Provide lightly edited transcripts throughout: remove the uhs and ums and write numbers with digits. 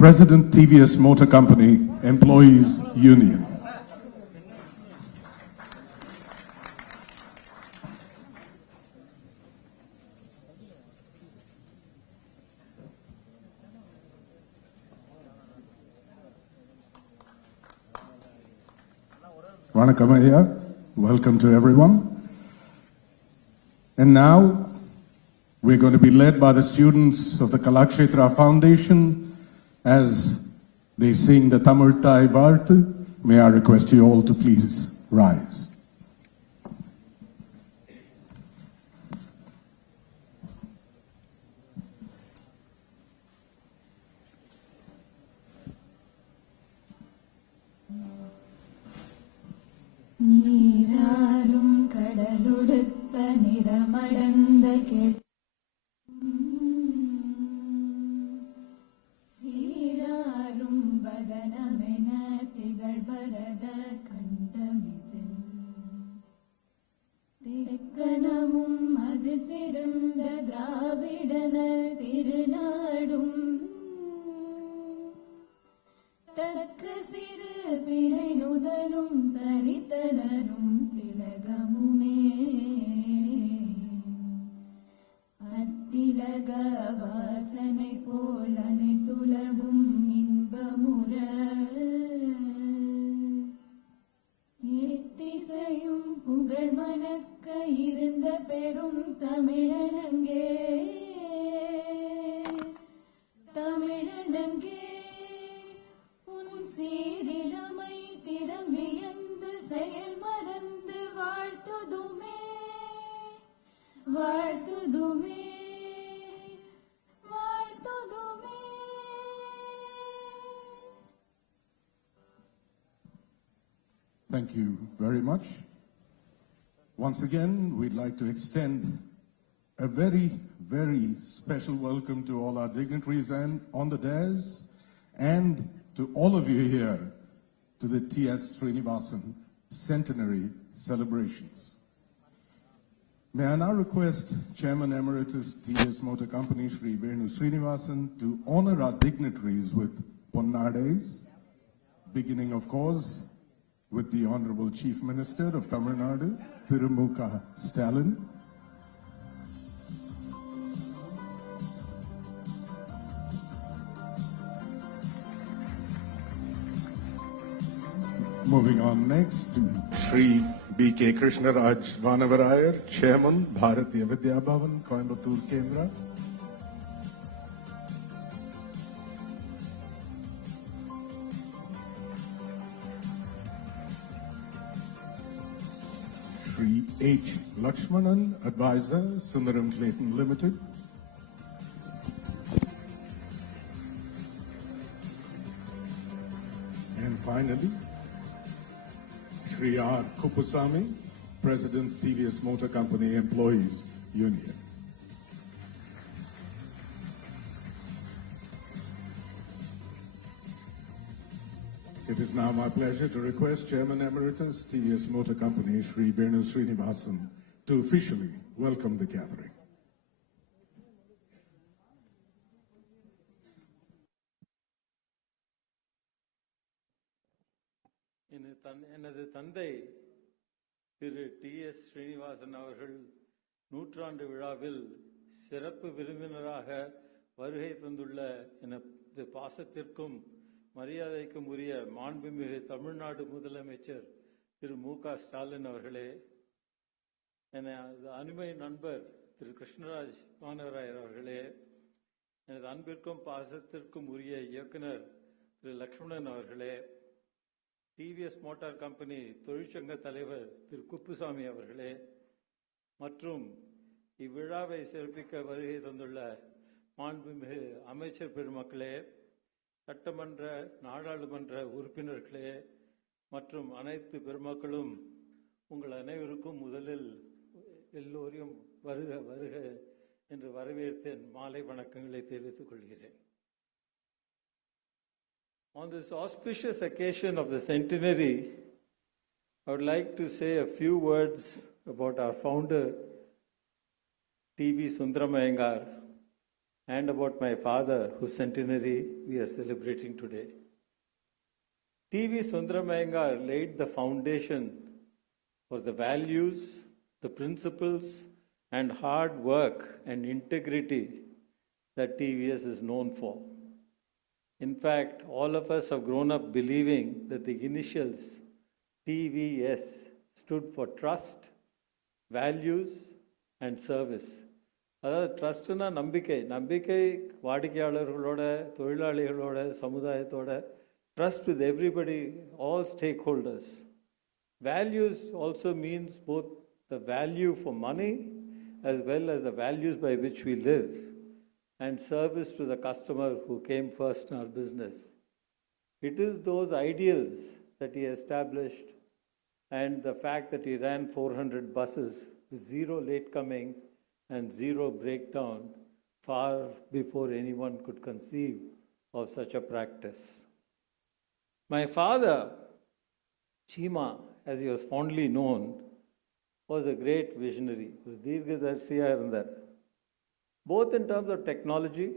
President TVS Motor Company Employees Union. Vanakkam Ayya. Welcome to everyone. And now we're going to be led by the students of the Kalakshetra Foundation as they sing the Tamil Thai Varthu. May I request you all to please rise. நீராரும் கடலுடுத்த நிறமடந்த சீராரும் வதனமென திகழ்பரத கண்டமிதில் திரைக்கணமும் அது சிறந்த திராவிடன திருநாடும் தக்க சிறு பிறை நுதலும் தரித்தனரும் திலகமுமே அத்திலக வாசனை போல் அனைத்துலகும் இன்பமுற எத்திசையும் புகழ் மணக்க இருந்த பெரும் தமிழனங்கே தமிழனங்கே சீரிழமை திறம் வியந்து செயல் மறந்து வாழ்த்துதுமே வாழ்த்துதுமே வாழ்த்துதுமே. Thank you very much. Once again, we'd like to extend a very, very special welcome to all our dignitaries and on the dais and to all of you here to the T.S. Srinivasan Centenary Celebrations. May I now request Chairman Emeritus T.S. Motor Company Shri Venu Srinivasan to honor our dignitaries with Ponnades, beginning of course with the Honorable Chief Minister of Tamil Nadu, M K Stalin. Moving on next to Shri B K Krishnaraj Vanavarayar, Chairman, Bharatiya Vidya Bhavan, Coimbatore Kendra. Shri H. Lakshmanan, Advisor, Sundaram Clayton Limited. And finally, Shri R. Kupusamy, President TVS Motor Company Employees Union. It is now my pleasure to request Chairman Emeritus TVS Motor Company Shri Venu Srinivasan to officially welcome the gathering. எனது தந்தை திரு டி.எஸ். ஸ்ரீனிவாசன் அவர்கள் நூற்றாண்டு விழாவில் சிறப்பு விருந்தினராக வருகை தந்துள்ள எனது பாசத்திற்கும் மரியாதைக்கும் உரிய மாண்புமிகு தமிழ்நாடு முதலமைச்சர் திரு மு க ஸ்டாலின் அவர்களே, எனது அருமை நண்பர் திரு கிருஷ்ணராஜ் வானவராயர் அவர்களே, எனது அன்பிற்கும் பாசத்திற்கும் உரிய இயக்குனர் திரு லக்ஷ்மணன் அவர்களே, டிவிஎஸ் மோட்டார் கம்பெனி தொழிற்சங்க தலைவர் திரு குப்புசாமி அவர்களே மற்றும் இவ்விழாவை சிறப்பிக்க வருகை தந்துள்ள மாண்புமிகு அமைச்சர் பெருமக்களே, சட்டமன்ற நாடாளுமன்ற உறுப்பினர்களே மற்றும் அனைத்து பெருமக்களும், உங்கள் அனைவருக்கும் முதலில் எல்லோரையும் வருக வருக என்று வரவேற்றேன் மாலை வணக்கங்களை தெரிவித்துக் கொள்கிறேன். On this auspicious occasion of the centenary, I would like to say a few words about our founder, T.V. Sundaramayangar, and about my father, whose centenary we are celebrating today. T.V. Sundaramayangar laid the foundation for the values, the principles, and hard work and integrity that TVS is known for. In fact, all of us have grown up believing that the initials TVS stood for trust, values, and service. அதாவது ட்ரஸ்ட்னா நம்பிக்கை நம்பிக்கை வாடிக்கையாளர்களோட தொழிலாளிகளோட சமுதாயத்தோட trust with everybody, all stakeholders. Values also means both the value for money as well as the values by which we live, and service to the customer who came first in our business. It is those ideals that he established, and the fact that he ran 400 buses with zero late coming and zero breakdown far before anyone could conceive of such a practice. My father, Chima, as he was fondly known, was a great visionary. He was Dirgadarsiya irundar. Both in terms of technology,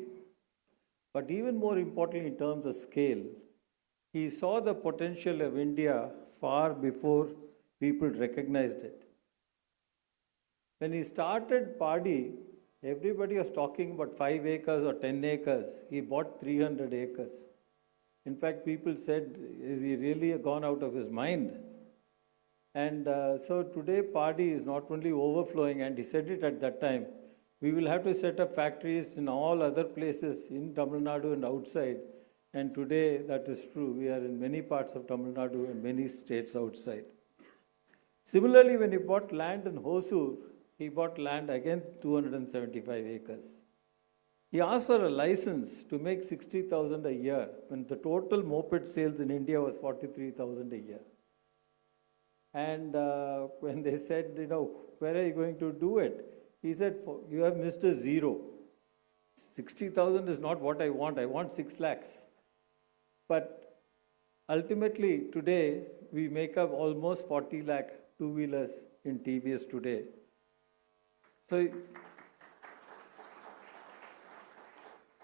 but even more importantly in terms of scale. He saw the potential of India far before people recognized it. When he started Padi, everybody was talking about 5 acres or 10 acres. He bought 300 acres. In fact, people said, is he really gone out of his mind? And so today, Padi is not only overflowing, and he said it at that time, we will have to set up factories in all other places in Tamil Nadu and outside. And today, that is true. We are in many parts of Tamil Nadu and many states outside. Similarly, when he bought land in Hosur, he bought land again 275 acres. He asked for a license to make 60,000 a year when the total moped sales in India was 43,000 a year. And when they said, where are you going to do it? He said, you have missed a zero. 60,000 is not what I want. I want 6 lakhs. But ultimately, today, we make up almost 40 lakh two-wheelers in TVS today. So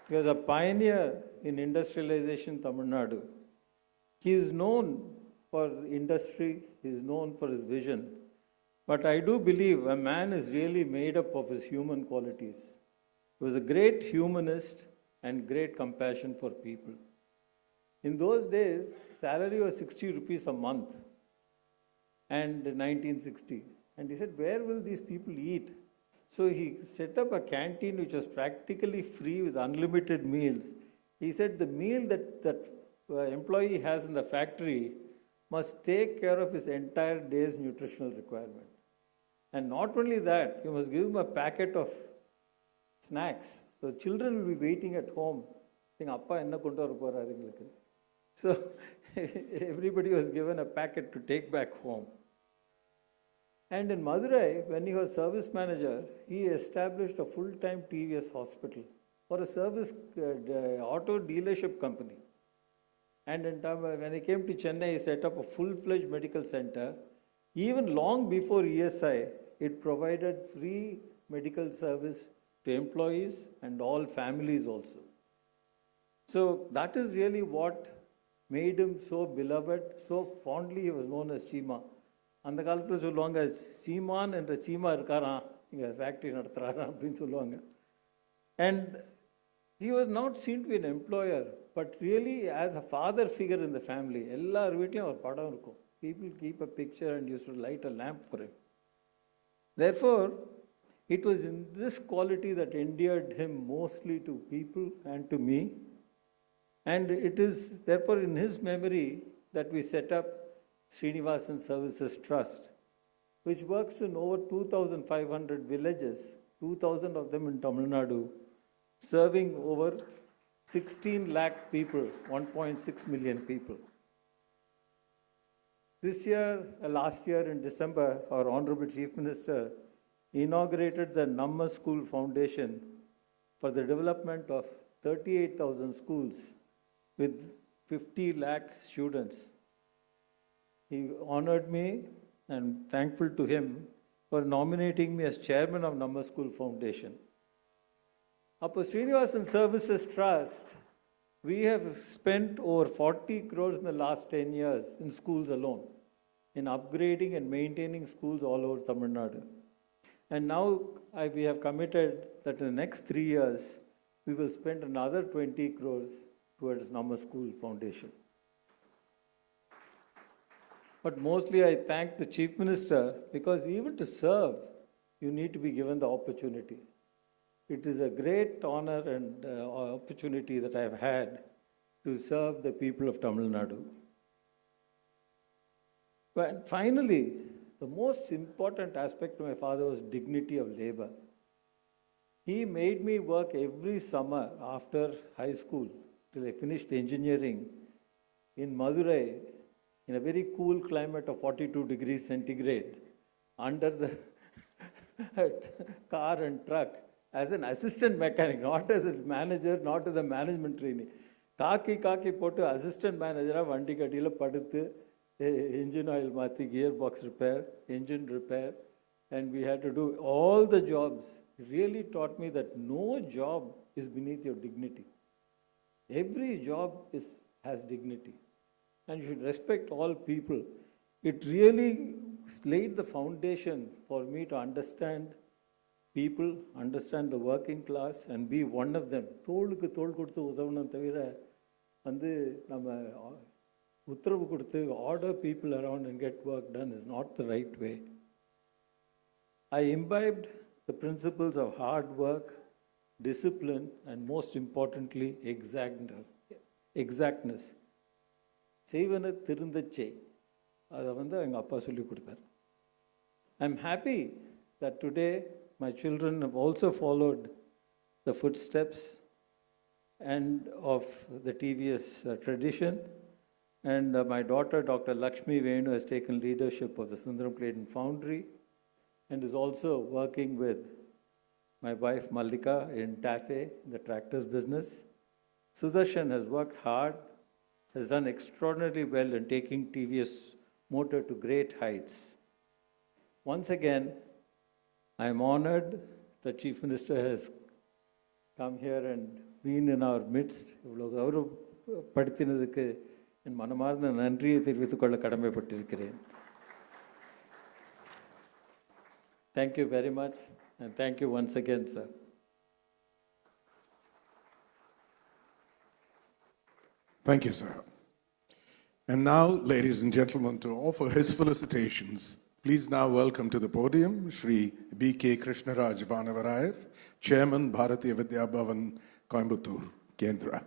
he was a pioneer in industrialization in Tamil Nadu. He is known for industry, he is known for his vision. But I do believe a man is really made up of his human qualities. He was a great humanist and great compassion for people. In those days, salary was 60 rupees a month, and 1960. And he said, where will these people eat? So he set up a canteen which was practically free with unlimited meals. He said the meal that employee has in the factory must take care of his entire day's nutritional requirement. And not only that, you must give him a packet of snacks. So children will be waiting at home, saying, Appa enna kondu vara poraru engalukku. So everybody was given a packet to take back home. And in Madurai, when he was service manager, he established a full-time TVS hospital for a service auto dealership company. And when he came to Chennai, he set up a full-fledged medical center. Even long before ESI, it provided free medical service to employees and all families also. So that is really what made him so beloved. So fondly he was known as Chima. அந்த காலத்தில் சொல்லுவாங்க சீமான் என்ற சீமா இருக்காராம் இங்கே ஃபேக்ட்ரி நடத்துகிறாராம் அப்படின்னு சொல்லுவாங்க. And he was not seen to be an employer, but really as a father figure in the family. எல்லார் வீட்லேயும் ஒரு படம் இருக்கும். People keep a picture and used to light a lamp for him. Therefore, it was in this quality that endeared him mostly to people and to me. And it is therefore in his memory that we set up Srinivasan Services Trust, which works in over 2,500 villages, 2,000 of them in Tamil Nadu, serving over 16 lakh people, 1.6 million people. This year, last year in December, our Honorable Chief Minister inaugurated the Namma School Foundation for the development of 38,000 schools with 50 lakh students. He honored me, and thankful to him for nominating me as chairman of Namma School Foundation. Upper Srinivasan Services Trust, we have spent over 40 crores in the last 10 years in schools alone, in upgrading and maintaining schools all over Tamil Nadu. And now we have committed that in the next 3 years, we will spend another 20 crores towards Nama School Foundation. But mostly I thank the Chief Minister because even to serve, you need to be given the opportunity. It is a great honor and opportunity that I have had to serve the people of Tamil Nadu. But finally, the most important aspect to my father was dignity of labor. He made me work every summer after high school till I finished engineering in Madurai in a very cool climate of 42 degrees centigrade under the car and truck as an assistant mechanic, not as a manager, not as a management trainee. Kaki போட்டு assistant manager வண்டி கட்டியில் படுத்து engine oil மாற்றி gearbox repair, engine repair, and we had to do all the jobs. It really taught me that no job is beneath your dignity. Every job has dignity, and you should respect all people. It really laid the foundation for me to understand people, understand the working class, and be one of them. தோளுக்கு தோள் கொடுத்து உதவணும் தவிர வந்து நம்ம உத்தரவு கொடுத்து order people around and get work done is not the right way. I imbibed the principles of hard work, discipline, and most importantly, exactness. செய்வன திருந்தச் செய். அதை வந்து எங்கள் அப்பா சொல்லி கொடுத்தார். I'm happy that today my children have also followed the footsteps and of the TVS tradition. And my daughter, Dr. Lakshmi Venu, has taken leadership of the Sundaram Clayton Foundry and is also working with my wife Mallika in TAFE, the tractors business. Sudarshan has worked hard, has done extraordinarily well in taking TVS motor to great heights. Once again, I am honored the Chief Minister has come here and been in our midst. இவ்வளவு கௌரவப்படுத்தினதுக்கு என் மனமார்ந்த நன்றியை தெரிவித்துக் கொள்ள கடமைப்பட்டிருக்கிறேன். Thank you very much, and thank you once again, sir. Thank you, sir. And now, ladies and gentlemen, to offer his felicitations, please now welcome to the podium Shri B K Krishnaraj Vanavarayar, Chairman, Bharatiya Vidya Bhavan, Coimbatore, Kendra.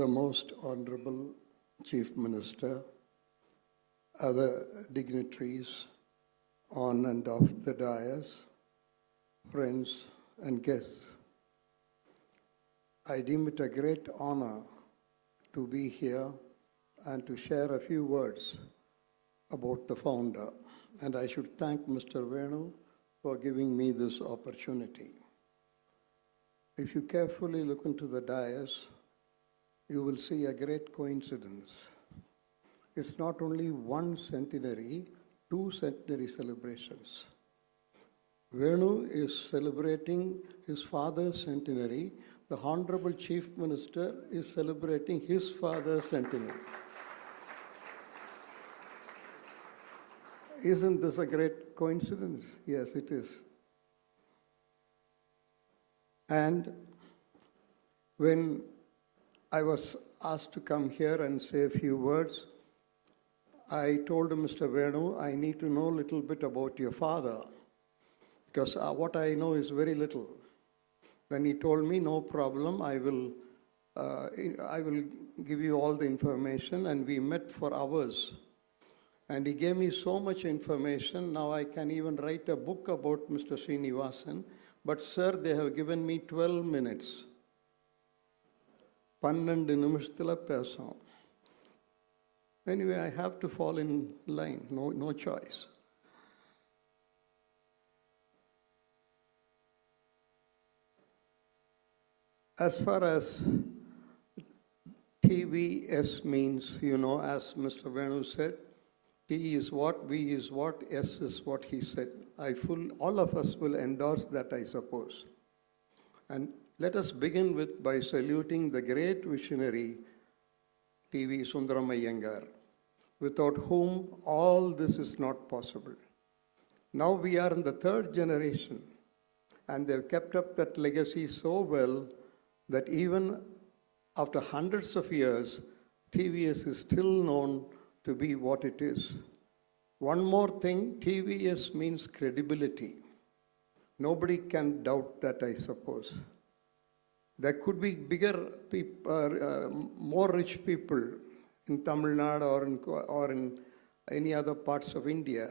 The Most Honorable Chief Minister, other dignitaries on and off the dais, friends and guests. I deem it a great honor to be here and to share a few words about the founder. And I should thank Mr. Venu for giving me this opportunity. If you carefully look into the dais, you will see a great coincidence. It's not only one centenary, 2 centenary celebrations. Venu is celebrating his father's centenary. The Honorable Chief Minister is celebrating his father's centenary. Isn't this a great coincidence? Yes, it is. And when I was asked to come here and say a few words, I told Mr. Venu, I need to know a little bit about your father, because what I know is very little. Then he told me, no problem, I will I will give you all the information, and we met for hours. And he gave me so much information. Now I can even write a book about Mr. Srinivasan. But sir, they have given me 12 minutes. 12 நிமிஷத்துல பேசணும். Anyway, I have to fall in line, no choice. As far as TVS means, as Mr. Venu said, T is what, V is what, S is what he said. All of us will endorse that, I suppose. And let us begin by saluting the great visionary TV Sundaramayangar, without whom all this is not possible. Now we are in the third generation, and they've kept up that legacy so well that even after hundreds of years, TVS is still known to be what it is. One more thing, TVS means credibility. Nobody can doubt that, I suppose. There could be bigger people, more rich people in Tamil Nadu or in any other parts of India.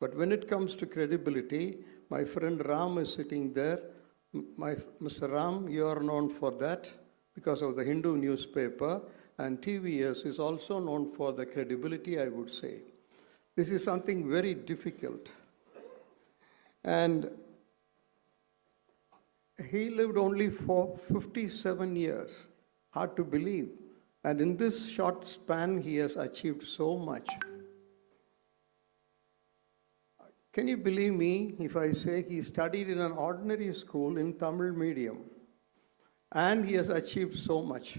But when it comes to credibility, my friend Ram is sitting there. Mr. Ram, you are known for that because of the Hindu newspaper, and TVS is also known for the credibility, I would say. This is something very difficult. And he lived only for 57 years. Hard to believe. And in this short span, he has achieved so much. Can you believe me if I say he studied in an ordinary school in Tamil medium, and he has achieved so much?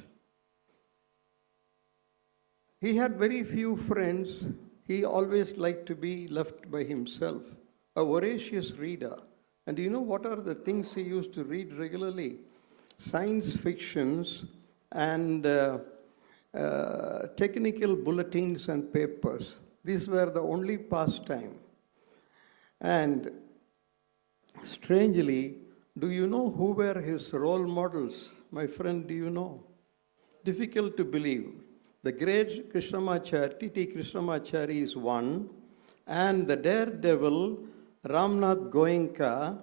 He had very few friends. He always liked to be left by himself, a voracious reader. And do you know what are the things he used to read regularly? Science fictions and technical bulletins and papers. These were the only pastime. And strangely, do you know who were his role models? My friend, do you know? Difficult to believe. The great Krishnamachari, T.T. Krishnamachari is one, and the daredevil Ramnath Goenka,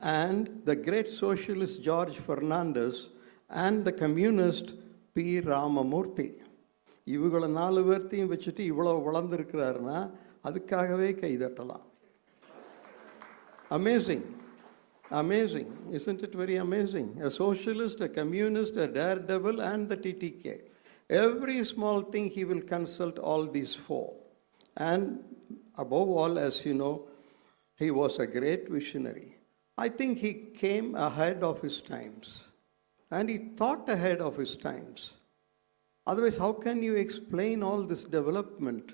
and the great socialist George Fernandez, and the communist P. Ramamurthy. இவங்கள 4 பேர்த்தையும் வச்சுட்டு இவ்வளவு வளர்ந்துருக்கிறாருன்னா அதுக்காகவே கைதட்டலாம். Amazing. Amazing. Isn't it very amazing? A socialist, a communist, a daredevil, and the TTK. Every small thing he will consult all these 4. And above all, as you know, he was a great visionary. I think he came ahead of his times. And he thought ahead of his times. Otherwise, how can you explain all this development?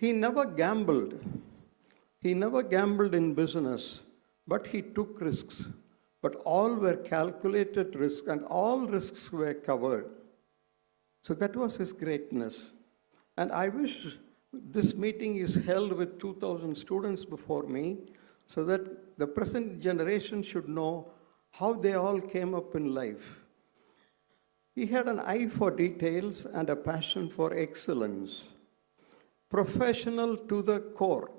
He never gambled. He never gambled in business, but he took risks. But all were calculated risks, and all risks were covered. So that was his greatness. And I wish this meeting is held with 2,000 students before me, so that the present generation should know how they all came up in life. He had an eye for details and a passion for excellence. Professional to the core.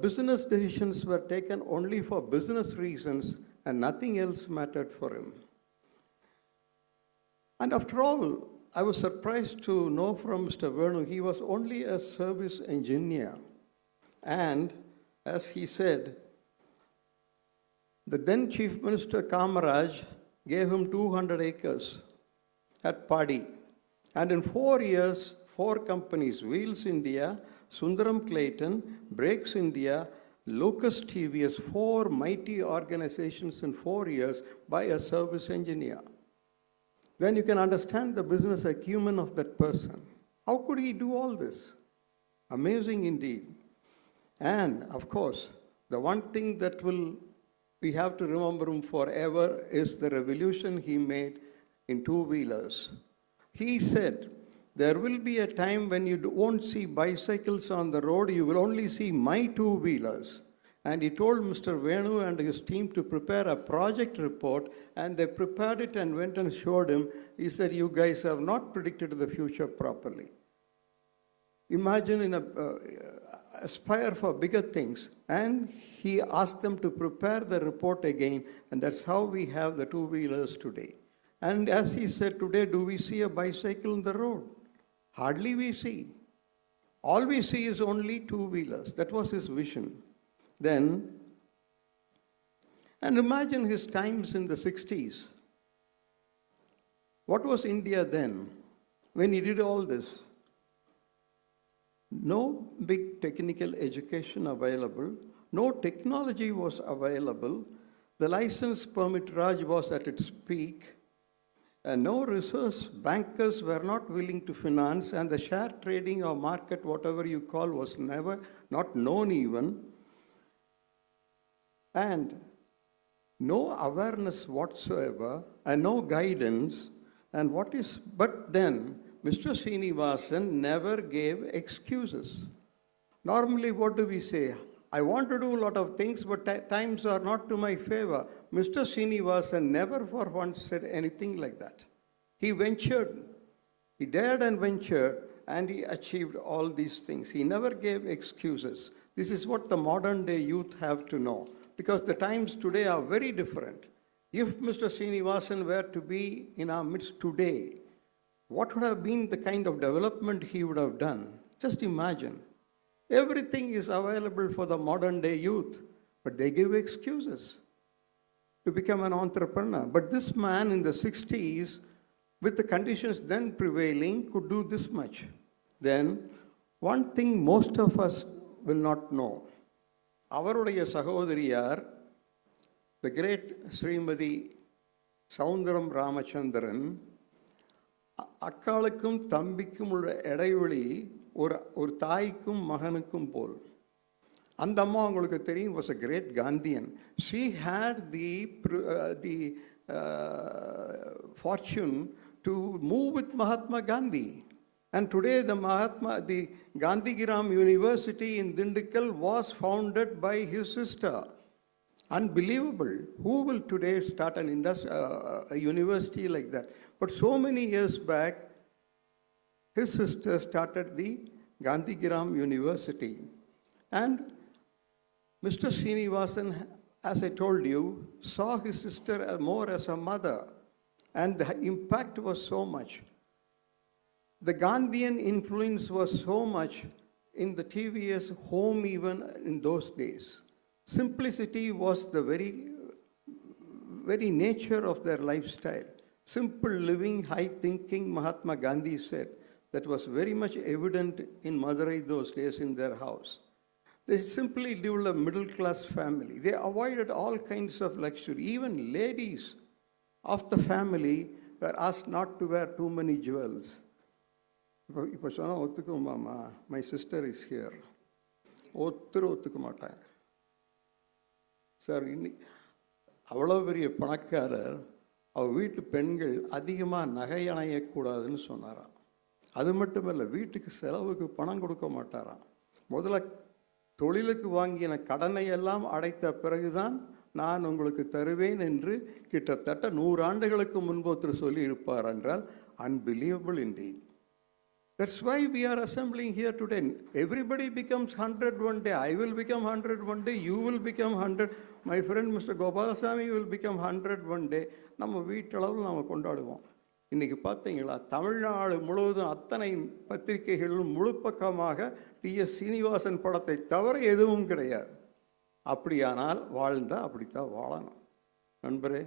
Business decisions were taken only for business reasons, and nothing else mattered for him. And after all, I was surprised to know from Mr. Venu, he was only a service engineer. And as he said, the then Chief Minister Kamaraj gave him 200 acres at Padi. And in 4 years, 4 companies, Wheels India, Sundaram Clayton, Brakes India, Locust TVS, 4 mighty organizations in 4 years by a service engineer. Then you can understand the business acumen of that person. How could he do all this? Amazing indeed. And of course, the one thing that we have to remember him forever is the revolution he made in 2-wheelers. He said, there will be a time when you won't see bicycles on the road, you will only see my 2-wheelers. And he told Mr. Venu and his team to prepare a project report, and they prepared it and went and showed him. He said, "You guys have not predicted the future properly." Imagine aspire for bigger things. And he asked them to prepare the report again, and that's how we have the two-wheelers today. And as he said, today, do we see a bicycle in the road? Hardly we see. All we see is only two-wheelers. That was his vision. Then, and imagine his times in the 60s. What was India then when he did all this? No big technical education available, no technology was available, the license permit Raj was at its peak, and no resource bankers were not willing to finance, and the share trading or market, whatever you call, was never, not known even, and no awareness whatsoever, and no guidance, but then Mr. Srinivasan never gave excuses. Normally, what do we say? I want to do a lot of things, but times are not to my favor. Mr. Srinivasan never for once said anything like that. He ventured, he dared and ventured, and he achieved all these things. He never gave excuses. This is what the modern day youth have to know, because the times today are very different. If Mr. Srinivasan were to be in our midst today, what would have been the kind of development he would have done? Just imagine. Everything is available for the modern day youth, but they give excuses to become an entrepreneur. But this man in the 60s, with the conditions then prevailing, could do this much. Then, one thing most of us will not know. அவருடைய சகோதரியார், the great Srimati Soundaram Ramachandran, அக்காளுக்கும் தம்பிக்கும் உள்ள இடைவெளி ஒரு தாய்க்கும் மகனுக்கும் போல். அந்த அம்மா உங்களுக்கு தெரியும், was a great Gandhian. She had the fortune to move with Mahatma Gandhi. And today the Gandhigram University in Dindigul was founded by his sister. Unbelievable. Who will today start a university like that? But so many years back, his sister started the Gandhigram University. And Mr. Srinivasan, as I told you, saw his sister more as a mother. And the impact was so much. The Gandhian influence was so much in the TVS home even in those days. Simplicity was the very nature of their lifestyle. Simple living, high thinking, Mahatma Gandhi said. That was very much evident in Madurai those days in their house. They simply lived a middle class family. They avoided all kinds of luxury. Even ladies of the family were asked not to wear too many jewels. இப்போ சொன்னால் ஒத்துக்குமாமா, my sister is here. ஒத்துக்க மாட்டாங்க சார். அவ்வளோ பெரிய பணக்காரர், அவர் வீட்டு பெண்கள் அதிகமாக நகை அணையக்கூடாதுன்னு சொன்னாராம். அது மட்டும் இல்லை, வீட்டுக்கு செலவுக்கு பணம் கொடுக்க மாட்டாராம். முதல்ல தொழிலுக்கு வாங்கின கடனை எல்லாம் அடைத்த பிறகுதான் நான் உங்களுக்கு தருவேன் என்று கிட்டத்தட்ட 100 ஆண்டுகளுக்கு முன்பு ஒருத்தர் சொல்லி இருப்பார் என்றால் unbelievable indeed. That's why we are assembling here today. Everybody becomes 100 one day. I will become 100 one day. You will become 100. My friend Mr. Gopalasamy will become 100 one day. நம்ம வீட்டளவில் நாம் கொண்டாடுவோம். இன்றைக்கி பார்த்தீங்களா, தமிழ்நாடு முழுவதும் அத்தனை பத்திரிகைகளிலும் முழு பக்கமாக டிஎஸ் சீனிவாசன் படத்தை தவிர எதுவும் கிடையாது. அப்படியானால் வாழ்ந்தால் அப்படித்தான் வாழணும். நண்பரே,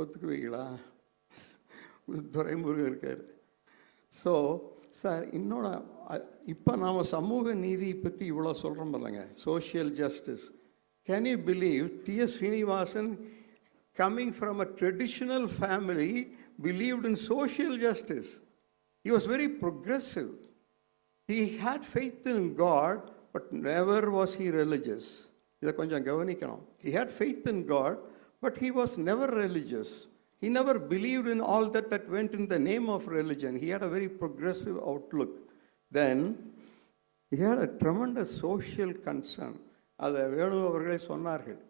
ஒத்துக்குவீங்களா? துரைமுருகன் இருக்கார். ஸோ சார், இன்னொன்று, இப்போ நாம் சமூக நீதி பற்றி இவ்வளோ சொல்கிறோம் இல்லைங்க, social justice. Can you believe TS Srinivasan, coming from a traditional family, believed in social justice. He was very progressive. He had faith in God, but never was he religious. இதை கொஞ்சம் கவனிக்கணும். He had faith in God, but he was never religious. He never believed in all that went in the name of religion. He had a very progressive outlook. Then, he had a tremendous social concern. அதை வேணு அவர்களே சொன்னார்கள்.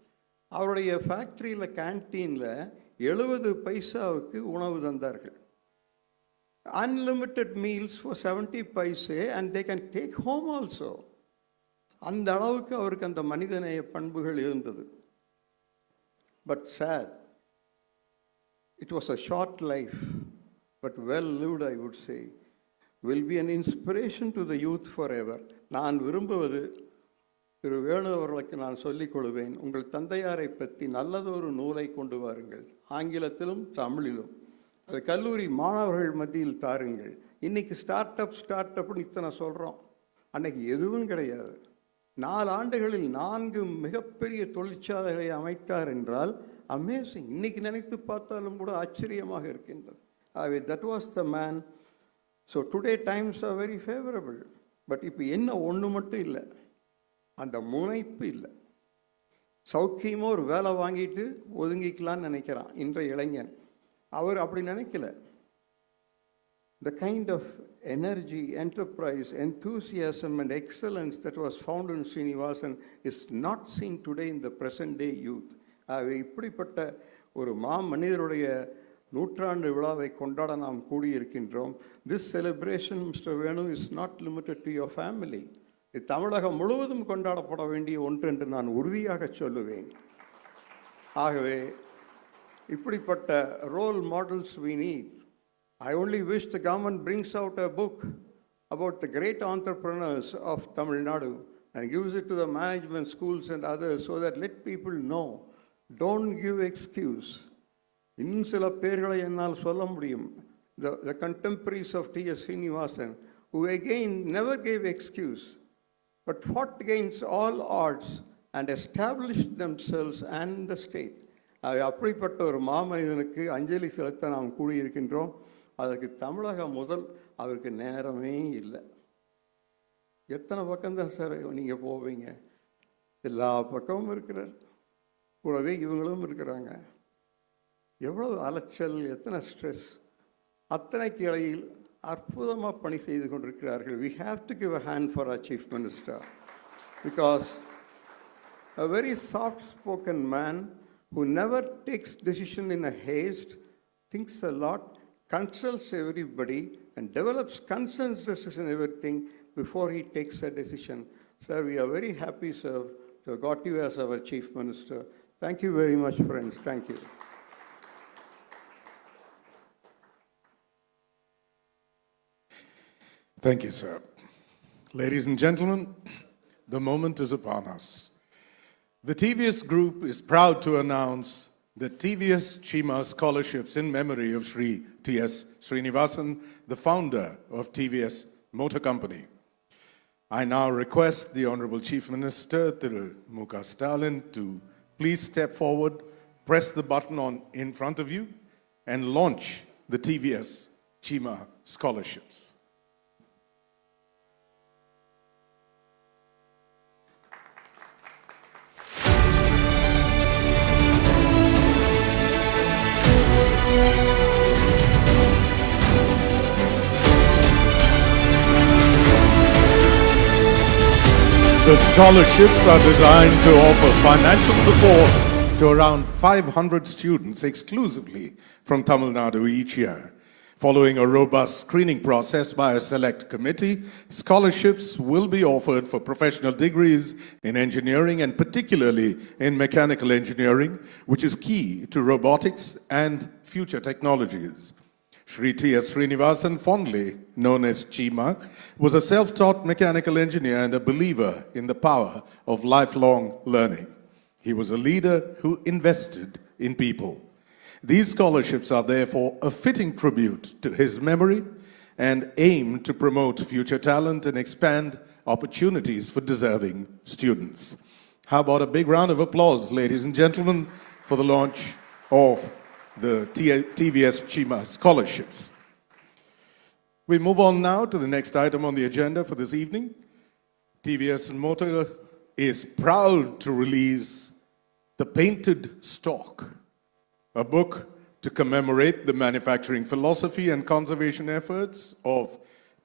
அவருடைய ஃபேக்ட்ரியில் கேன்டீனில் 70 பைசாவுக்கு உணவு தந்தார்கள். Unlimited meals for 70 paise and they can take home also. அந்த அளவுக்கு அவருக்கு அந்த மனிதநேய பண்புகள் இருந்தது. But sad, it was a short life, but well lived, I would say. Will be an inspiration to the youth forever. நான் விரும்புவது, திரு வேணு அவர்களுக்கு நான் சொல்லிக் கொள்வேன், உங்கள் தந்தையாரை பற்றி நல்லதொரு நூலை கொண்டு வாருங்கள், ஆங்கிலத்திலும் தமிழிலும். அது கல்லூரி மாணவர்கள் மத்தியில் தாருங்கள். இன்னைக்கு ஸ்டார்ட் அப்னு இத்தனை சொல்கிறோம், அன்னைக்கு எதுவும் கிடையாது. 4 ஆண்டுகளில் 4 மிகப்பெரிய தொழிற்சாலைகளை அமைத்தார் என்றால் அமேசிங். இன்னைக்கு நினைத்து பார்த்தாலும் கூட ஆச்சரியமாக இருக்கின்றது. That was the man. So today times are very favorable. But இப்போ என்ன ஒன்று மட்டும் இல்லை, அந்த முனைப்பு இல்லை. சௌக்கியமோ ஒரு வேலை வாங்கிட்டு ஒதுங்கிக்கலான்னு நினைக்கிறான் இன்றைய இளைஞன். அவர் அப்படி நினைக்கல. The kind of energy, enterprise, enthusiasm and excellence that was found in Srinivasan is not seen today in the present day youth. இப்படிப்பட்ட ஒரு மனிதருடைய நூற்றாண்டு விழாவை கொண்டாட நாம் கூடியிருக்கின்றோம். This celebration, Mr. Venu, is not limited to your family. இது தமிழகம் முழுவதும் கொண்டாடப்பட வேண்டிய ஒன்று என்று நான் உறுதியாக சொல்லுவேன். ஆகவே இப்படிப்பட்ட role models we need. I only wish the government brings out a book about the great entrepreneurs of Tamil Nadu and gives it to the management schools and others so that let people know. Don't give excuse. இன்னும் சில பேர்களை என்னால் சொல்ல முடியும். The contemporaries of T.S. Srinivasan, who again never gave excuse, but fought against all odds and established themselves and the state. அப்படிப்பட்ட ஒரு மாமனிதனுக்கு அஞ்சலி செலுத்த நாம் கூடியிருக்கின்றோம். அதற்கு தமிழகம் முதல் அவருக்கு நேரமே இல்லை. எத்தனை பக்கம்தான் சார் நீங்கள் போவீங்க? எல்லா பக்கமும் இருக்கிறார், கூடவே இவங்களும் இருக்கிறாங்க. எவ்வளவு அலைச்சல், எத்தனை ஸ்ட்ரெஸ், அத்தனைக்கு இடையில் அற்புதமாக பணி செய்து கொண்டிருக்கிறார்கள். We have to give a hand for our Chief Minister, because a very soft-spoken man who never takes decision in a haste, thinks a lot, consults everybody and develops consensus in everything before he takes a decision. Sir, we are very happy, sir, to have got you as our Chief Minister. Thank you very much, friends. Thank you. Thank you, sir. Ladies and gentlemen, the moment is upon us. The TVS Group is proud to announce the TVS Chima Scholarships in memory of Sri T.S. Srinivasan, the founder of TVS Motor Company. I now request the Honorable Chief Minister, M K Stalin, to please step forward, press the button in front of you, and launch the TVS Chima Scholarships. The scholarships are designed to offer financial support to around 500 students exclusively from Tamil Nadu each year. Following a robust screening process by a select committee, scholarships will be offered for professional degrees in engineering and particularly in mechanical engineering, which is key to robotics and future technologies. Sri T.S. Srinivasan, fondly known as Chima, was a self-taught mechanical engineer and a believer in the power of lifelong learning. He was a leader who invested in people. These scholarships are therefore a fitting tribute to his memory and aim to promote future talent and expand opportunities for deserving students. How about a big round of applause, ladies and gentlemen, for the launch of the TVS Chima Scholarships. We move on now to the next item on the agenda for this evening. TVS Motor is proud to release The Painted Stock, a book to commemorate the manufacturing philosophy and conservation efforts of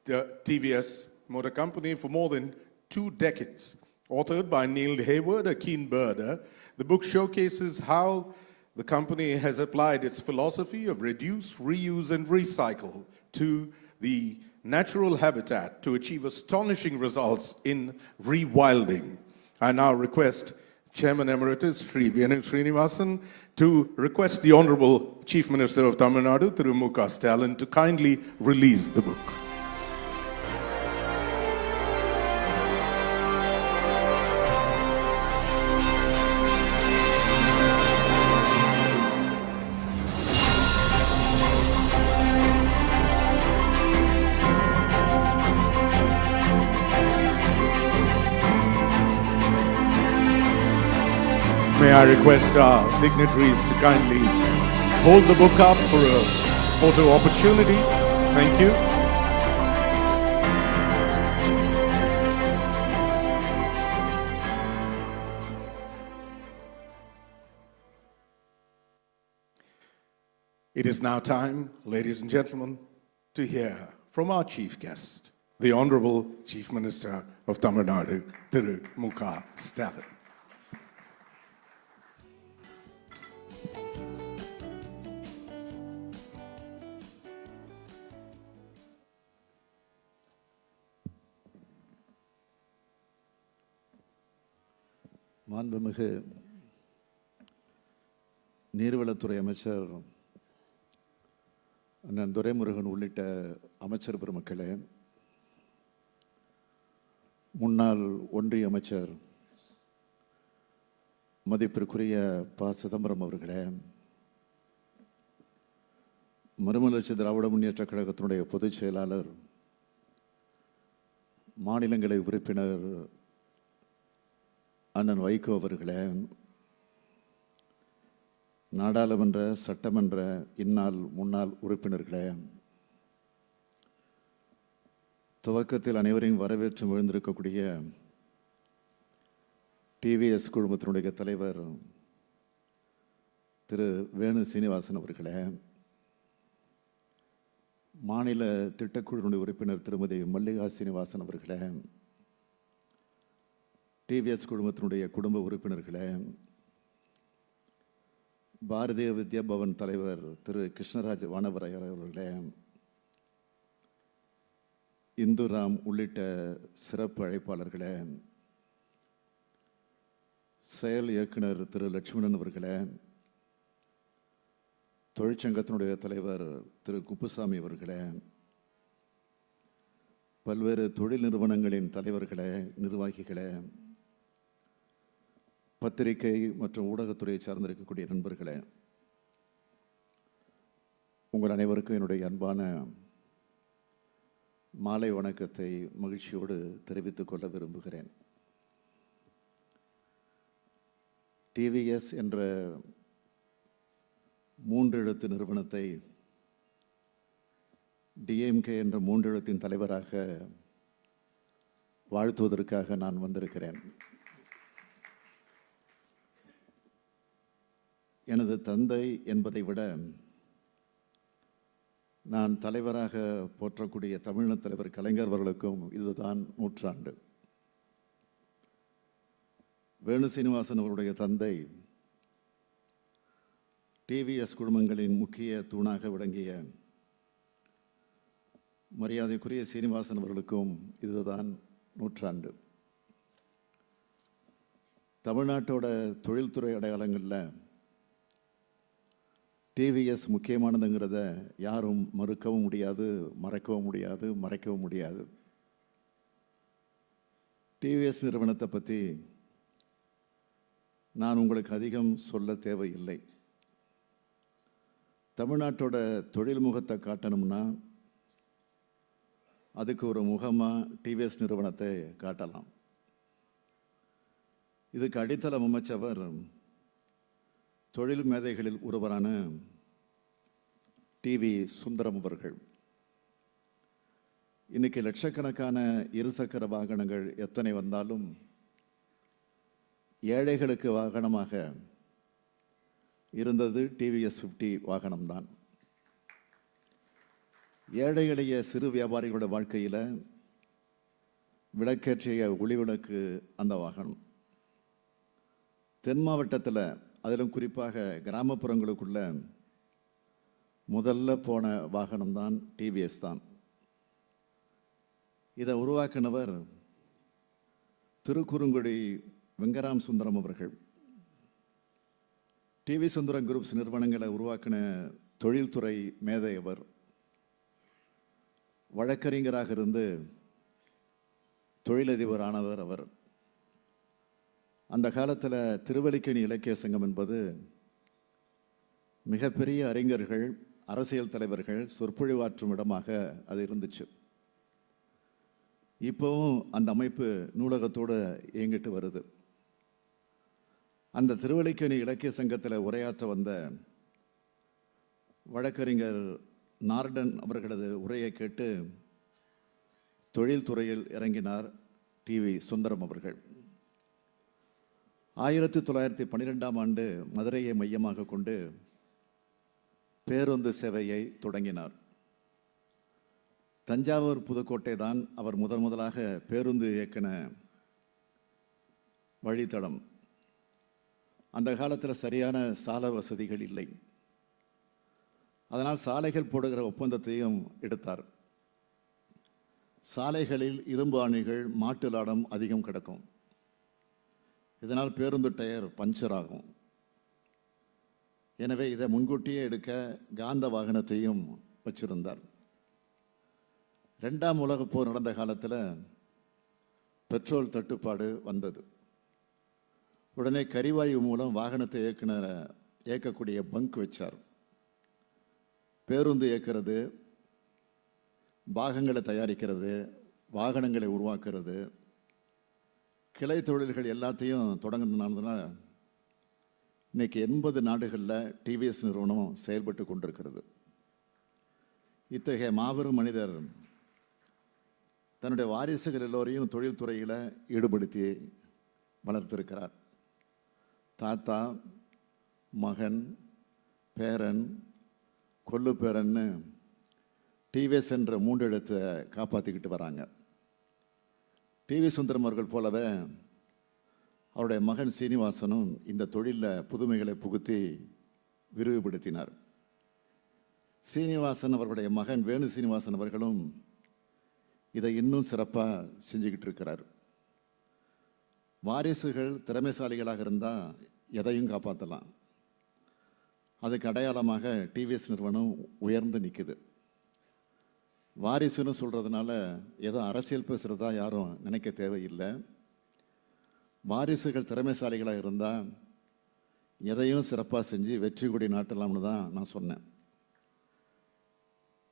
the TVS Motor Company for more than 2 decades. Authored by Neil Hayward, a keen birder, the book showcases how the company has applied its philosophy of reduce, reuse, and recycle to the natural habitat to achieve astonishing results in rewilding. I now request Chairman Emeritus Sri Venu Srinivasan to request the Honorable Chief Minister of Tamil Nadu, Thiru M K Stalin, to kindly release the book. May I request our dignitaries to kindly hold the book up for a photo opportunity. Thank you. It is now time, ladies and gentlemen, to hear from our chief guest, the Honorable Chief Minister of Tamil Nadu, Thiru M K Stalin. மாண்புமிகு நீர்வளத்துறை அமைச்சர் அண்ணன் துரைமுருகன் உள்ளிட்ட அமைச்சர் பெருமக்களே, முன்னாள் ஒன்றிய அமைச்சர் மதிப்பிற்குரிய ப. சிதம்பரம் அவர்களே, மறுமலர்ச்சி திராவிட முன்னேற்றக் கழகத்தினுடைய பொதுச் செயலாளர், மாநிலங்களவை உறுப்பினர் அண்ணன் வைகோ அவர்களே, நாடாளுமன்ற சட்டமன்ற இந்நாள் முன்னாள் உறுப்பினர்களே, துவக்கத்தில் அனைவரையும் வரவேற்று எழுந்திருக்கக்கூடிய TVS குழுமத்தினுடைய தலைவர் திரு வேணு சீனிவாசன் அவர்களே, மாநில திட்டக்குழுவினுடைய உறுப்பினர் திருமதி மல்லிகா சீனிவாசன் அவர்களே, TVS குழுமத்தினுடைய குடும்ப உறுப்பினர்களே, பாரதிய வித்யா பவன் தலைவர் திரு கிருஷ்ணராஜ் வானவரையர் அவர்களே, இந்துராம் உள்ளிட்ட சிறப்பு அழைப்பாளர்களே, செயல் இயக்குனர் திரு லட்சுமணன் அவர்களே, தொழிற்சங்கத்தினுடைய தலைவர் திரு குப்புசாமி அவர்களே, பல்வேறு தொழில் நிறுவனங்களின் தலைவர்களே, நிர்வாகிகளே, பத்திரிகை மற்றும் ஊடகத்துறையை சார்ந்திருக்கக்கூடிய நண்பர்களே, உங்கள் அனைவருக்கும் என்னுடைய அன்பான மாலை வணக்கத்தை மகிழ்ச்சியோடு தெரிவித்துக் கொள்ள விரும்புகிறேன். TVS என்ற 3 எழுத்து நிறுவனத்தை DMK என்ற 3 எழுத்தின் தலைவராக வாழ்த்துவதற்காக நான் வந்திருக்கிறேன். எனது தந்தை என்பதை விட நான் தலைவராக போற்றக்கூடிய தமிழ்நாடு தலைவர் கலைஞர் அவர்களுக்கும் இதுதான் நூற்றாண்டு. வேணு சீனிவாசன் அவருடைய தந்தை TVS குழுமங்களின் முக்கிய தூணாக விளங்கிய மரியாதைக்குரிய சீனிவாசன் அவர்களுக்கும் இதுதான் நூற்றாண்டு. தமிழ்நாட்டோட தொழில்துறை அடையாளங்களில் TVS முக்கியமானதுங்கிறத யாரும் மறுக்கவும் முடியாது, மறக்கவும் முடியாது, மறைக்கவும் முடியாது. TVS நிறுவனத்தை பற்றி நான் உங்களுக்கு அதிகம் சொல்ல தேவையில்லை. தமிழ்நாட்டோட தொழில் முகத்தை காட்டணும்னா அதுக்கு ஒரு முகமாக TVS நிறுவனத்தை காட்டலாம். இதுக்கு அடித்தளம் அமைச்சவர் தொழில் மேதைகளில் ஒருவரான TV சுந்தரம் அவர்கள். இன்னைக்கு லட்சக்கணக்கான இருசக்கர வாகனங்கள் எத்தனை வந்தாலும் ஏழைகளுக்கு வாகனமாக இருந்தது TVS 50 வாகனம்தான். ஏழை எளிய சிறு வியாபாரிகளோட வாழ்க்கையில் விளக்கேற்றிய ஒளிவிளக்கு அந்த வாகனம். தென் மாவட்டத்தில், அதிலும் குறிப்பாக கிராமப்புறங்களுக்குள்ள முதல்ல போன வாகனம் தான் டிவிஎஸ் தான். இதை உருவாக்கினவர் திருக்குறுங்குடி வெங்கராம் சுந்தரம் அவர்கள். டிவி சுந்தரம் குரூப்ஸ் நிறுவனங்களை உருவாக்கின தொழில்துறை மேதை அவர். வழக்கறிஞராக இருந்து தொழிலதிபர் ஆனவர் அவர். அந்த காலத்தில் திருவல்லிக்கேணி இலக்கிய சங்கம் என்பது மிகப்பெரிய அறிஞர்கள், அரசியல் தலைவர்கள் சொற்பொழிவாற்றும் இடமாக அது இருந்துச்சு. இப்போவும் அந்த அமைப்பு நூலகத்தோடு இயங்கிட்டு வருது. அந்த திருவல்லிக்கேணி இலக்கிய சங்கத்தில் உரையாற்ற வந்த வழக்கறிஞர் நார்டன் அவர்களது உரையை கேட்டு தொழில்துறையில் இறங்கினார் டிவி சுந்தரம் அவர்கள். 1912ஆம் ஆண்டு மதுரையை மையமாக கொண்டு பேருந்து சேவையை தொடங்கினார். தஞ்சாவூர் புதுக்கோட்டை தான் அவர் முதலாக பேருந்து இயக்கின வழித்தடம். அந்த காலத்தில் சரியான சாலை வசதிகள் இல்லை. அதனால் சாலைகள் போடுகிற ஒப்பந்தத்தையும் எடுத்தார். சாலைகளில் இரும்பு ஆணிகள், மாட்டு லாடம் அதிகம் கிடக்கும். இதனால் பேருந்து டயர் பஞ்சர் ஆகும். எனவே இதை முன்கூட்டியே எடுக்க காந்த வாகனத்தையும் வச்சிருந்தார். 2ஆம் உலகப் போர் நடந்த காலத்தில் பெட்ரோல் தட்டுப்பாடு வந்தது. உடனே கரிவாயு மூலம் வாகனத்தை இயக்கக்கூடிய பங்க் வச்சார். பேருந்து இயக்கிறது, பாகங்களை தயாரிக்கிறது, வாகனங்களை உருவாக்குறது, கிளை தொழில்கள் எல்லாத்தையும் தொடங்கினால இன்னைக்கு 80 நாடுகளில் டிவிஎஸ் நிறுவனம் செயல்பட்டு கொண்டிருக்கிறது. இத்தகைய மாபெரும் மனிதர் தன்னுடைய வாரிசுகள் எல்லோரையும் தொழில்துறையில் ஈடுபடுத்தி வளர்த்திருக்கிறார். தாத்தா, மகன், பேரன், கொல்லு பேரன்னு டிவிஎஸ் என்ற 3 எழுத்தை காப்பாற்றிக்கிட்டு வராங்க. டிவி சுந்தரம் அவர்கள் போலவே அவருடைய மகன் சீனிவாசனும் இந்த தொழிலில் புதுமைகளை புகுத்தி விரிவுபடுத்தினார். சீனிவாசன் அவர்களுடைய மகன் வேணு சீனிவாசன் அவர்களும் இதை இன்னும் சிறப்பாக செஞ்சுக்கிட்டு இருக்கிறார். வாரிசுகள் திறமைசாலிகளாக இருந்தால் எதையும் காப்பாற்றலாம். அதுக்கு அடையாளமாக டிவிஎஸ் நிறுவனம் உயர்ந்து நிற்குது. வாரிசுன்னு சொல்கிறதுனால ஏதோ அரசியல் பேசுகிறதா யாரும் நினைக்க தேவையில்லை. வாரிசுகள் திறமைசாலிகளாக இருந்தால் எதையும் சிறப்பாக செஞ்சு வெற்றி கொடி நாட்டலாம்னு தான் நான் சொன்னேன்.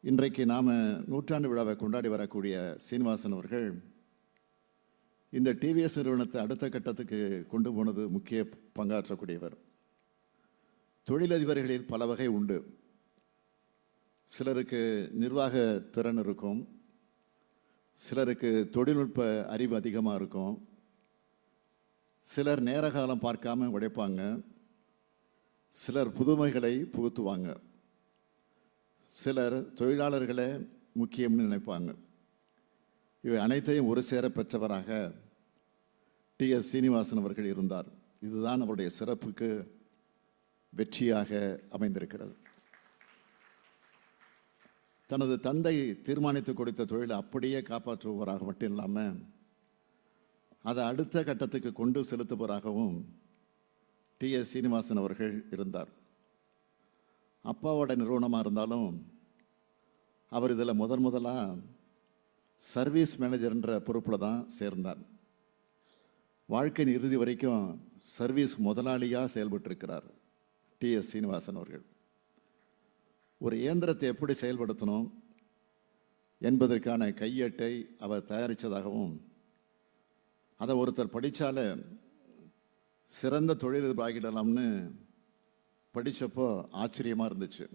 இன்றைக்கு நாம் 100ஆண்டு விழாவை கொண்டாடி வரக்கூடிய சீனிவாசன் அவர்கள் இந்த டிவிஎஸ் நிறுவனத்தை அடுத்த கட்டத்துக்கு கொண்டு போனது முக்கிய பங்காற்றக்கூடியவர். தொழிலதிபர்களில் பல வகை உண்டு. சிலருக்கு நிர்வாக திறன் இருக்கும், சிலருக்கு தொழில்நுட்ப அறிவு அதிகமாக இருக்கும், சிலர் நேர காலம் பார்க்காம உழைப்பாங்க, சிலர் புதுமைகளை புகுத்துவாங்க, சிலர் தொழிலாளர்களே முக்கியம்னு நினைப்பாங்க. இவை அனைத்தையும் ஒரு சேர பெற்றவராக டி.எஸ். சீனிவாசன் அவர்கள் இருந்தார். இதுதான் அவருடைய சிறப்புக்கு வெற்றியாக அமைந்திருக்கிறது. தனது தந்தை தீர்மானித்து கொடுத்த தொழிலை அப்படியே காப்பாற்றுபவராக மட்டும் இல்லாமல் அதை அடுத்த கட்டத்துக்கு கொண்டு செலுத்துபவராகவும் டி.எஸ். சீனிவாசன் அவர்கள் இருந்தார். அப்பாவோட நிறுவனமாக இருந்தாலும் அவர் இதில் முதலாக சர்வீஸ் மேனேஜர்ன்ற பொறுப்பில் தான் சேர்ந்தார். வாழ்க்கையின் இறுதி வரைக்கும் சர்வீஸ் முதலாளியாக செயல்பட்டிருக்கிறார் டி.எஸ். சீனிவாசன் அவர்கள். ஒரு இயந்திரத்தை எப்படி செயல்படுத்தணும் என்பதற்கான கையேட்டை அவர் தயாரித்ததாகவும், அதை ஒருத்தர் படித்தால சிறந்த தொழிலதிபர் ஆகிடலாம்னு படித்தப்போ ஆச்சரியமாக இருந்துச்சு.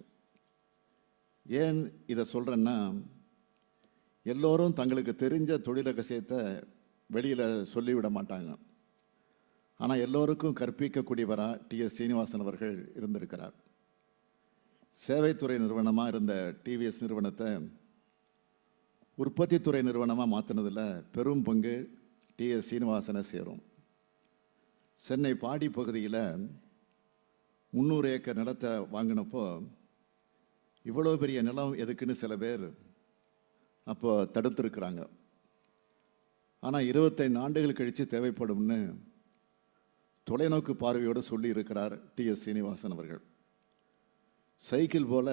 ஏன் இதை சொல்கிறேன்னா, எல்லோரும் தங்களுக்கு தெரிஞ்ச தொழில் ரகசியத்தை வெளியில் சொல்லிவிட மாட்டாங்க. ஆனால் எல்லோருக்கும் கற்பிக்கக்கூடியவராக டி.எஸ். சீனிவாசன் அவர்கள் இருந்திருக்கிறார். சேவைத்துறை நிறுவனமாக இருந்த டிவிஎஸ் நிறுவனத்தை உற்பத்தித்துறை நிறுவனமாக மாற்றினதில் பெரும் பங்கு டிஎஸ் சீனிவாசனை சேரும். சென்னை பாடி பகுதியில் 300 ஏக்கர் நிலத்தை வாங்கினப்போ இவ்வளோ பெரிய நிலம் எதுக்குன்னு சில பேர் அப்போ தடுத்துருக்குறாங்க. ஆனால் 25 ஆண்டுகள் கழித்து தேவைப்படும்னு தொலைநோக்கு பார்வையோடு சொல்லி இருக்கிறார் டிஎஸ் சீனிவாசன் அவர்கள். சைக்கிள் போல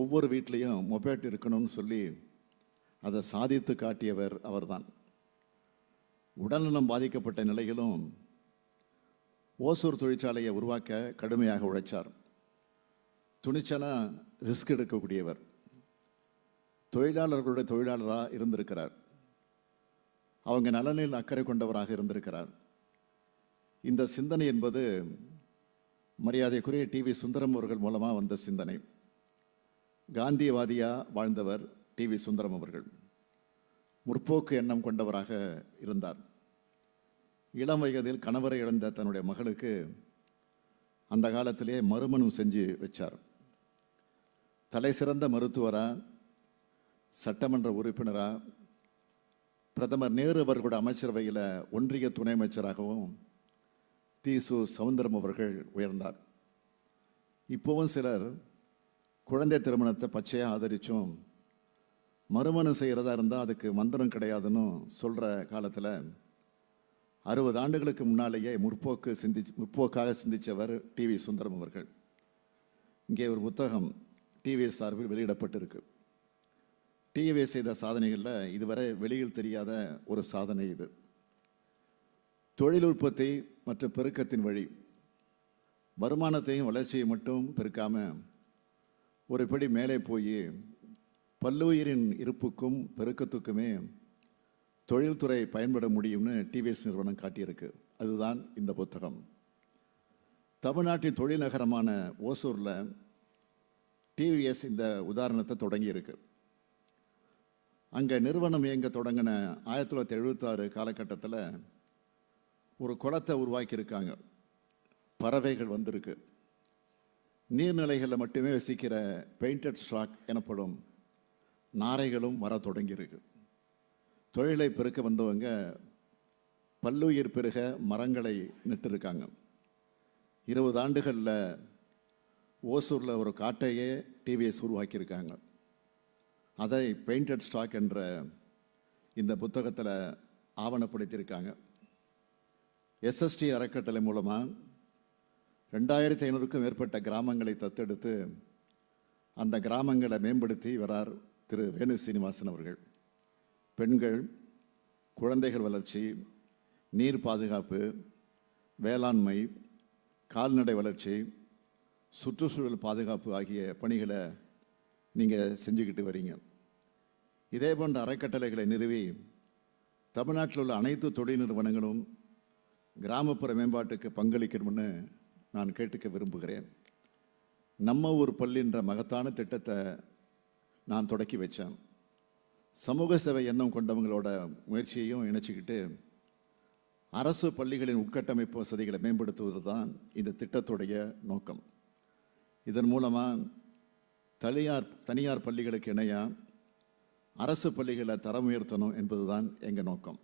ஒவ்வொரு வீட்லேயும் மொபைல் இருக்கணும்னு சொல்லி அதை சாதித்து காட்டியவர் அவர்தான். உடல்நலம் பாதிக்கப்பட்ட நிலையிலும் ஓசூர் தொழிற்சாலையை உருவாக்க கடுமையாக உழைச்சார். துணிச்சலாக ரிஸ்க் எடுக்கக்கூடியவர். தொழிலாளர்களுடைய தொழிலாளராக இருந்திருக்கிறார். அவங்க நலனில் அக்கறை கொண்டவராக இருந்திருக்கிறார். இந்த சிந்தனை என்பது மரியாதைக்குரிய டிவி சுந்தரம் அவர்கள் மூலமாக வந்த சிந்தனை. காந்தியவாதியாக வாழ்ந்தவர் டிவி சுந்தரம் அவர்கள். முற்போக்கு எண்ணம் கொண்டவராக இருந்தார். இளம் வயதில் கணவரை இழந்த தன்னுடைய மகளுக்கு அந்த காலத்திலே மறுமணம் செஞ்சு வச்சார். தலை சிறந்த மருத்துவரா, சட்டமன்ற உறுப்பினரா, பிரதமர் நேரு அவர்களுடைய அமைச்சரவையில் ஒன்றிய துணை அமைச்சராகவும் தீசு சவுந்தரம் அவர்கள் உயர்ந்தார். இப்போவும் சிலர் குழந்தை திருமணத்தை பச்சையாக ஆதரிச்சும் மறுமணம் செய்கிறதா இருந்தால் அதுக்கு மந்திரம் கிடையாதுன்னு சொல்கிற காலத்தில் 60 ஆண்டுகளுக்கு முன்னாலேயே முற்போக்காக சிந்தித்தவர் டிவி சுந்தரம் அவர்கள். இங்கே ஒரு புத்தகம் டிவிஎஸ் சார்பில் வெளியிடப்பட்டிருக்கு. டிவிஎஸ் செய்த சாதனைகளில் இதுவரை வெளியில் தெரியாத ஒரு சாதனை இது. தொழில் உற்பத்தி மற்றும் பெருக்கத்தின் வழி வருமானத்தையும் வளர்ச்சியை மட்டும் பெருக்காம ஒரு படி மேலே போய் பல்லுயிரின் இருப்புக்கும் பெருக்கத்துக்குமே தொழில்துறை பயன்பட முடியும்னு டிவிஎஸ் நிறுவனம் காட்டியிருக்கு. அதுதான் இந்த புத்தகம். தமிழ்நாட்டின் தொழில் நகரமான ஓசூரில் டிவிஎஸ் இந்த உதாரணத்தை தொடங்கியிருக்கு. அங்கே நிறுவனம் இயங்க தொடங்கின 1976 காலகட்டத்தில் ஒரு குளத்தை உருவாக்கியிருக்காங்க. பறவைகள் வந்திருக்கு. நீர்நிலைகளில் மட்டுமே வசிக்கிற பெயிண்டட் ஸ்டாக் எனப்படும் நாரைகளும் வர தொடங்கியிருக்கு. தொழிலை பெருக்க வந்தவங்க பல்லுயிர் பெருக மரங்களை நட்டிருக்காங்க. 20 ஆண்டுகளில் ஓசூரில் ஒரு காட்டையே டிவிஎஸ் உருவாக்கியிருக்காங்க. அதை பெயிண்டட் ஸ்டாக் என்ற இந்த புத்தகத்தில் ஆவணப்படுத்தியிருக்காங்க. எஸ்எஸ்டி அறக்கட்டளை மூலமாக 2500க்கும் மேற்பட்ட கிராமங்களை தத்தெடுத்து அந்த கிராமங்களை மேம்படுத்தி வரார் திரு வேணு சீனிவாசன் அவர்கள். பெண்கள், குழந்தைகள் வளர்ச்சி, நீர் பாதுகாப்பு, வேளாண்மை, கால்நடை வளர்ச்சி, சுற்றுச்சூழல் பாதுகாப்பு ஆகிய பணிகளை நீங்கள் செஞ்சுக்கிட்டு வரீங்க. இதே போன்ற அறக்கட்டளைகளை நிறுவி தமிழ்நாட்டில் உள்ள அனைத்து தொழில் நிறுவனங்களும் கிராமப்புற மேம்பாட்டுக்கு பங்களிக்கணும்னு நான் கேட்டுக்க விரும்புகிறேன். நம்ம ஊர் பள்ளின்ற மகத்தான திட்டத்தை நான் தொடக்கி வச்சேன். சமூக சேவை எண்ணம் கொண்டவங்களோட முயற்சியையும் இணைச்சிக்கிட்டு அரசு பள்ளிகளின் உட்கட்டமைப்பு வசதிகளை மேம்படுத்துவது தான் இந்த திட்டத்துடைய நோக்கம். இதன் மூலமாக தனியார் பள்ளிகளுக்கு இணையாக அரசு பள்ளிகளை தரம் உயர்த்தணும் என்பதுதான் எங்கள் நோக்கம்.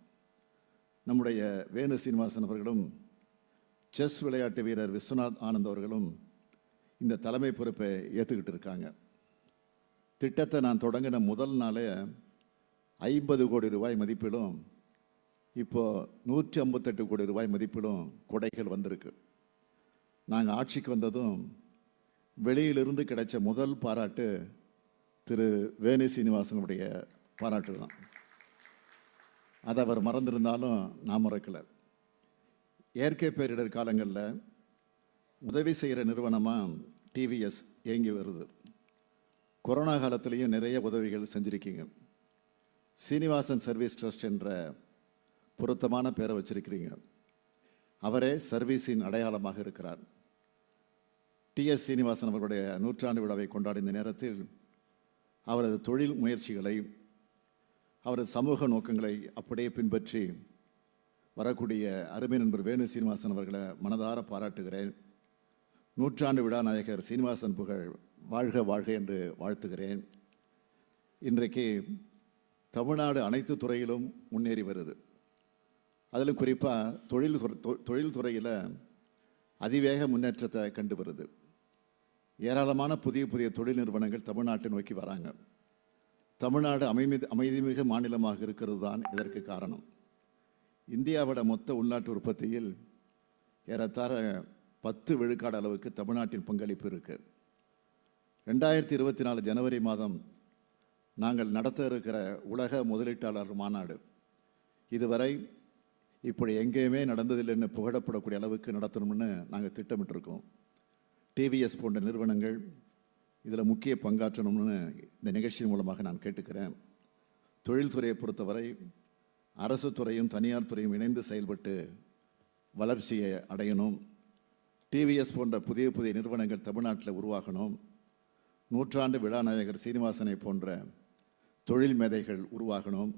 நம்முடைய வேணு சீனிவாசன் அவர்களும் செஸ் விளையாட்டு வீரர் விஸ்வநாத் ஆனந்த் அவர்களும் இந்த தலைமை பொறுப்பை ஏற்றுக்கிட்டு இருக்காங்க. திட்டத்தை நான் தொடங்கின முதல் நாளே 50 கோடி ரூபாய் மதிப்பிலும் இப்போ 158 கோடி ரூபாய் மதிப்பிலும் கொடைகள் வந்திருக்கு. நாங்கள் ஆட்சிக்கு வந்ததும் வெளியிலிருந்து கிடைச்ச முதல் பாராட்டு திரு வேணு சீனிவாசனுடைய பாராட்டு தான். அதை அவர் மறந்திருந்தாலும் நான் மறக்கலை. இயற்கை பேரிடர் காலங்களில் உதவி செய்கிற நிறுவனமாக டிவிஎஸ் இயங்கி வருது. கொரோனா காலத்திலையும் நிறைய உதவிகள் செஞ்சுருக்கீங்க. சீனிவாசன் சர்வீஸ் ட்ரஸ்ட் என்ற பொருத்தமான பேரை வச்சிருக்கிறீங்க. அவரே சர்வீஸின் அடையாளமாக இருக்கிறார். டிஎஸ் சீனிவாசன் அவர்களுடைய 100ஆண்டு விழாவை கொண்டாடிய இந்த நேரத்தில் அவரது தொழில் முயற்சிகளை, அவரது சமூக நோக்கங்களை அப்படியே பின்பற்றி வரக்கூடிய அருமை நண்பர் வேணு சீனிவாசன் அவர்களை மனதார பாராட்டுகிறேன். 100ஆண்டு விழா நாயகர் சீனிவாசன் புகழ் வாழ்க வாழ்க என்று வாழ்த்துகிறேன். இன்றைக்கு தமிழ்நாடு அனைத்து துறையிலும் முன்னேறி வருது. அதிலும் குறிப்பாக தொழில்துறையில் அதிவேக முன்னேற்றத்தை கண்டு வருது. ஏராளமான புதிய புதிய தொழில் நிறுவனங்கள் தமிழ்நாட்டை நோக்கி வராங்க. தமிழ்நாடு அமைதிமிகு மாநிலமாக இருக்கிறது தான் இதற்கு காரணம். இந்தியாவோட மொத்த உள்நாட்டு உற்பத்தியில் ஏறத்தாழ 10 விழுக்காடு அளவுக்கு தமிழ்நாட்டின் பங்களிப்பு இருக்கு. 2024 ஜனவரி மாதம் நாங்கள் நடத்த இருக்கிற உலக முதலீட்டாளர் மாநாடு இதுவரை இப்படி எங்கேயுமே நடந்ததில்லைன்னு புகழப்படக்கூடிய அளவுக்கு நடத்தணும்னு நாங்கள் திட்டமிட்டிருக்கோம். TVS போன்ற நிறுவனங்கள் இதில் முக்கிய பங்காற்றணும்னு இந்த நிகழ்ச்சியின் மூலமாக நான் கேட்டுக்கிறேன். தொழில்துறையை பொறுத்தவரை அரசு துறையும் தனியார் துறையும் இணைந்து செயல்பட்டு வளர்ச்சியை அடையணும். TVS போன்ற புதிய புதிய நிறுவனங்கள் தமிழ்நாட்டில் உருவாகணும். நூற்றாண்டு விழாநாயகர் சீனிவாசனை போன்ற தொழில் மேதைகள் உருவாகணும்.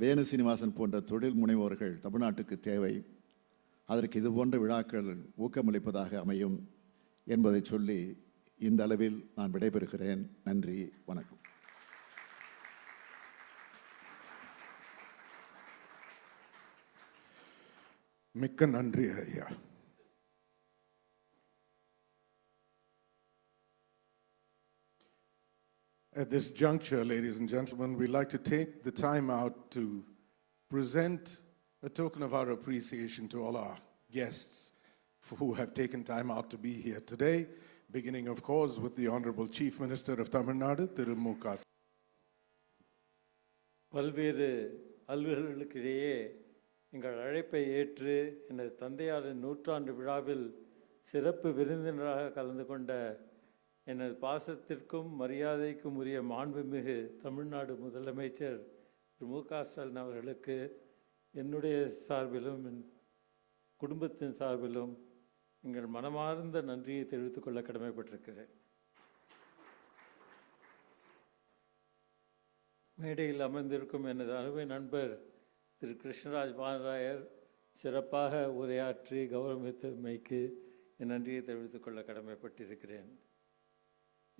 வேணு சீனிவாசன் போன்ற தொழில் முனைவோர்கள் தமிழ்நாட்டுக்கு தேவை. அதற்கு இது போன்ற விழாக்கள் ஊக்கமளிப்பதாக அமையும் என்பதை சொல்லி இந்த அளவில் நான் விடைபெறுகிறேன். நன்றி, வணக்கம். மிக்க நன்றி ஐயா. At this juncture, ladies and gentlemen, we'd like to take the time out to present a token of our appreciation to all our guests who have taken time out to be here today, beginning, of course, with the Honorable Chief Minister of Tamil Nadu, Thiru M K Stalin. பல்வேறு அலுவலர்களுக்கிடையே எங்கள் அழைப்பை ஏற்று எனது தந்தையாரின் நூற்றாண்டு விழாவில் சிறப்பு விருந்தினராக கலந்து கொண்ட எனது பாசத்திற்கும் மரியாதைக்கும் உரிய மாண்புமிகு தமிழ்நாடு முதலமைச்சர் திரு M K Stalin அவர்களுக்கு என்னுடைய சார்பிலும் என் குடும்பத்தின் சார்பிலும் எங்கள் மனமார்ந்த நன்றியை தெரிவித்துக் கொள்ள கடமைப்பட்டிருக்கிறேன். மேடையில் அமர்ந்திருக்கும் எனது அருமை நண்பர் திரு கிருஷ்ணராஜ் வானராயர் சிறப்பாக உரையாற்றி கௌரவித்தமைக்கு என் நன்றியை தெரிவித்துக் கொள்ள கடமைப்பட்டிருக்கிறேன்.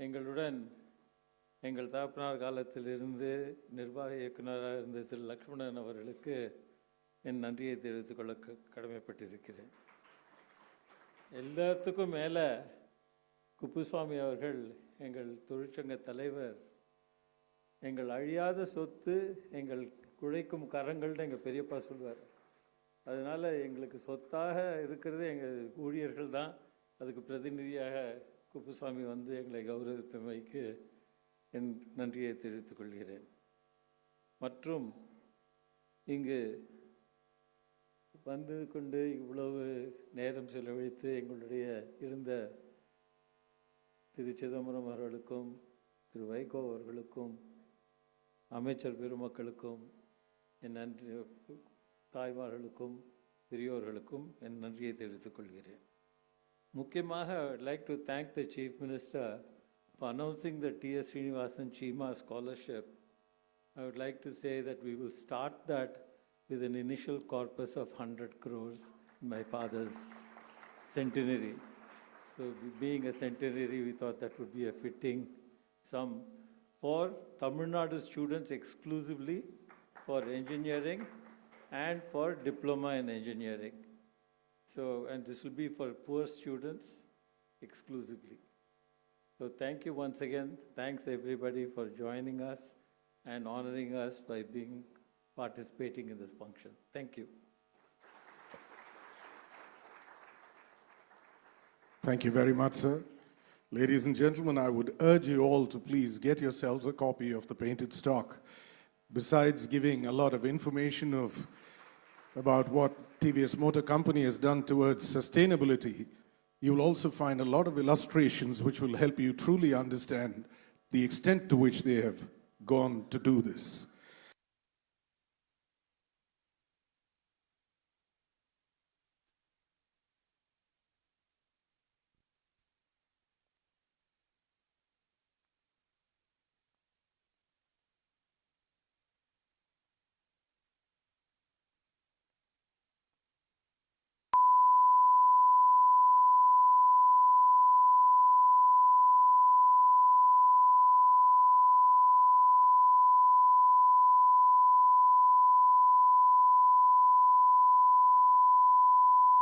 எங்களுடன் எங்கள் தகப்பனார் காலத்திலிருந்து நிர்வாக இயக்குநராக இருந்த திரு லக்ஷ்மணன் அவர்களுக்கு என் நன்றியை தெரிவித்துக் கொள்ள கடமைப்பட்டிருக்கிறேன். எல்லாத்துக்கும் மேலே குப்புசுவாமி அவர்கள் எங்கள் தொழிற்சங்க தலைவர், எங்கள் அழியாத சொத்து எங்கள் குழைக்கும் கரங்கள்னு எங்கள் பெரியப்பா சொல்வார். அதனால் எங்களுக்கு சொத்தாக இருக்கிறது எங்கள் ஊழியர்கள் தான். அதுக்கு பிரதிநிதியாக குப்புசாமி வந்து எங்களை கௌரவித்தமைக்கு என் நன்றியை தெரிவித்துக் கொள்கிறேன். மற்றும் இங்கு வந்து கொண்டு இவ்வளவு நேரம் செலவழித்து எங்களுடைய இருந்த திரு சிதம்பரம் அவர்களுக்கும் திரு வைகோ அவர்களுக்கும் அமைச்சர் பெருமக்களுக்கும் என் நன்றி, தாய்மார்களுக்கும் பெரியோர்களுக்கும் என் நன்றியை தெரிவித்துக் கொள்கிறேன். முக்கியமாக I would like to thank the Chief Minister for announcing the T.S. Srinivasan Chima Scholarship. I would like to say that we will start that with an initial corpus of 100 crores in my father's centenary. So being a centenary, we thought that would be a fitting sum for Tamil Nadu students exclusively for engineering and for diploma in engineering. So, and this will be for poor students exclusively. So thank you once again. Thanks everybody for joining us and honoring us by participating in this function. Thank you. Thank you very much, sir. Ladies and gentlemen, I would urge you all to please get yourselves a copy of the painted stock. Besides giving a lot of information about what TVS Motor Company has done towards sustainability, you will also find a lot of illustrations which will help you truly understand the extent to which they have gone to do this.